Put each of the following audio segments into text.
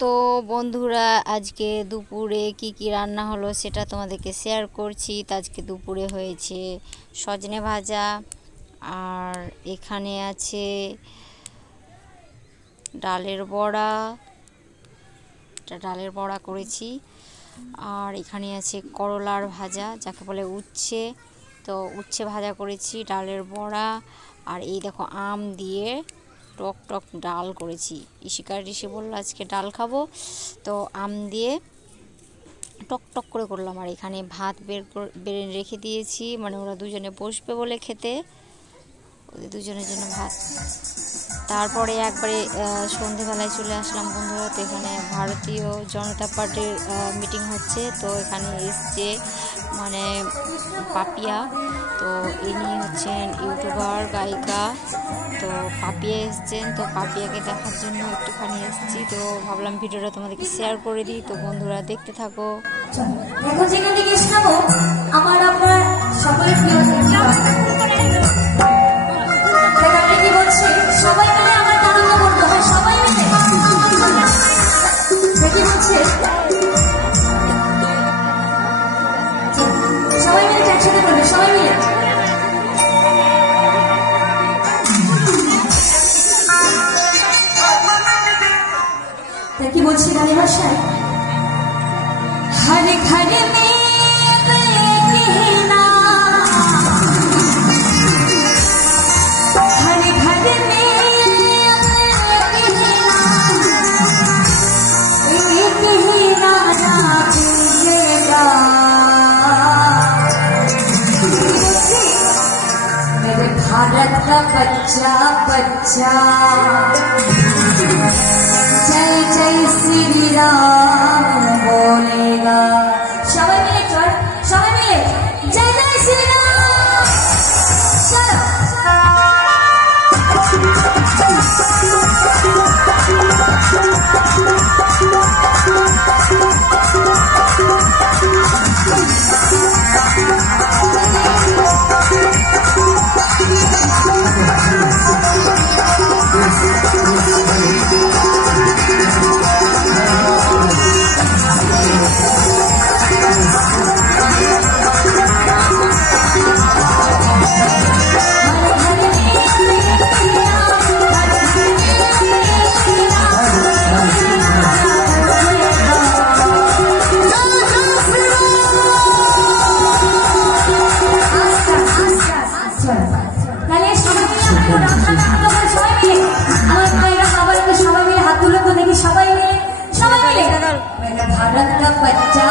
তো বন্ধুরা, আজকে দুপুরে কি রান্না হলো সেটা তোমাদেরকে শেয়ার করছি। তো আজকে দুপুরে হয়েছে সজনে ভাজা, আর এখানে আছে ডালের বড়া করেছি, আর এখানে আছে করলার ভাজা, যাকে বলে উচ্ছে। তো উচ্ছে ভাজা করেছি, ডালের বড়া, আর এই দেখো আম দিয়ে টক ডাল করেছি। ঋষি বললো আজকে ডাল খাবো, তো আম দিয়ে টক করে করলাম। আর এখানে ভাত বেড়ে রেখে দিয়েছি, মানে ওরা দুজনে বসবে বলে খেতে, ওদের দুজনের জন্য ভাত। তারপরে একবারে সন্ধেবেলায় চলে আসলাম বন্ধুরা। তো এখানে ভারতীয় জনতা পার্টির মিটিং হচ্ছে। তো এখানে এসছে মানে পাপিয়া, তো ইনি হচ্ছেন ইউটিউবার গায়িকা। তো পাপিয়া এসছেন, তো পাপিয়াকে দেখার জন্য একটুখানি এসছি। তো ভাবলাম ভিডিওটা তোমাদেরকে শেয়ার করে দিই। তো বন্ধুরা দেখতে থাকো। এখন যেখান থেকে এসেছো আমার আপনার সকলের প্রিয় কি বলছে, সবাই মিলে আমার আনন্দ করতে হয়, সবাই মিলে কি বলছে, সবাই মিলে একসাথে করবে, সবাই মিলে কি বলছি গানের ভাষায়, हर घर में कहना, हर घर में कहना भूलेगा, मेरे भारत का बच्चा बच्चा जय जय श्री राम बोलेगा। सबाई मिले सबाई मिले जय जय श्री राम। चलो भारत का बच्चा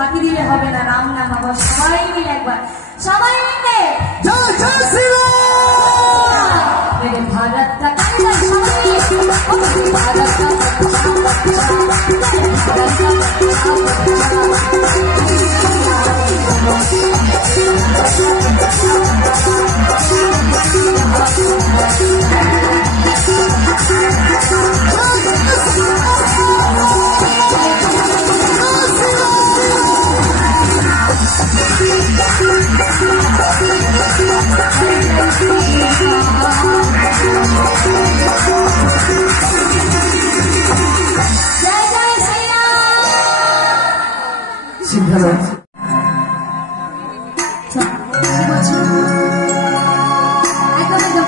ফাঁকি দিলে হবে না, রাম নাম আবার সবাই মিলে একবার, সবাই মিলে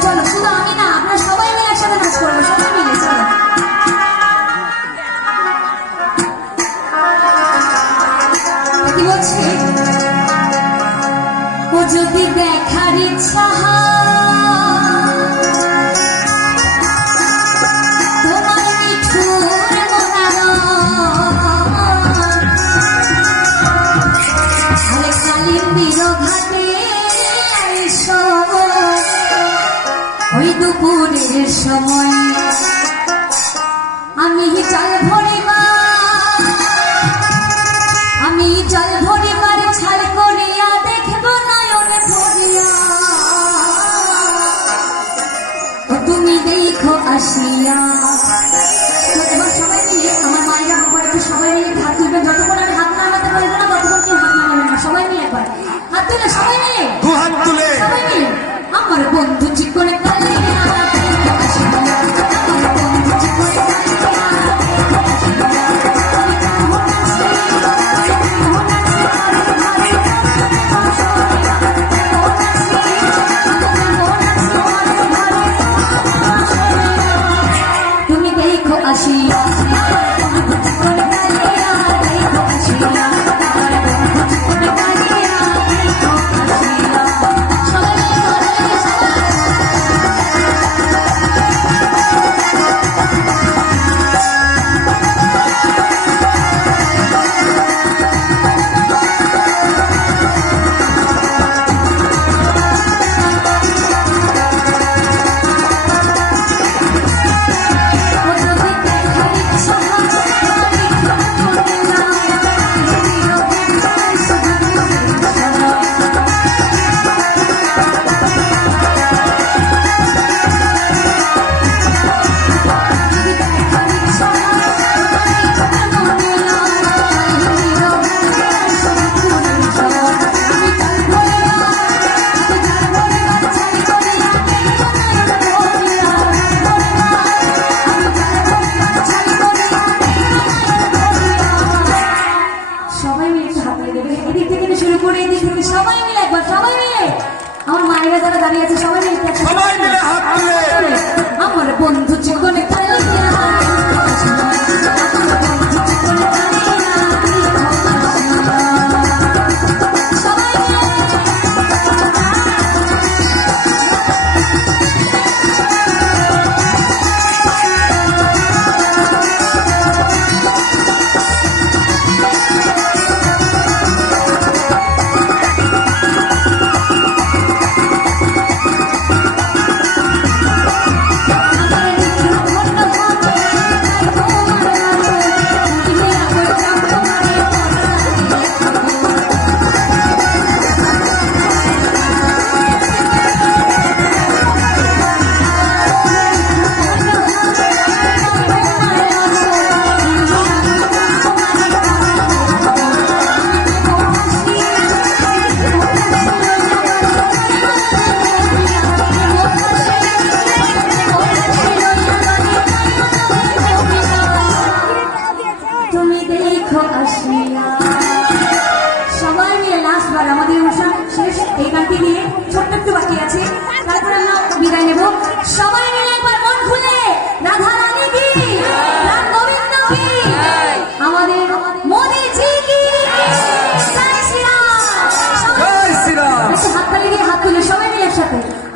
চলো শুধু আমি না, আপনারা সবাই মিলে একসাথে নাচ করবো, সবাই মিলে চলো। কি বলছি, ও যদি দেখার ইচ্ছা তোমার মিঠুর আরে কালিন্দির ঘাটে ওই দুপুরের সময় আমি জল ভরিবার ছাড় করিয়া দেখব নয়নে ভরিয়া, তুমি দেখো আসিয়া। এবার সবাই মিলে আমার মায়েরা একবার একটু সবাই মিলে হাত তুলবে, যতক্ষণ আমি হাত নামাতে পারবো না ততক্ষণ কেউ হাত নামাবেন না। সবাই মিলে একবার হাত তুলে, সবাই মিলে সবাই মিলে আমার বন্ধু চিকনে কালিয়া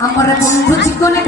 আমার বন্ধু জীবনে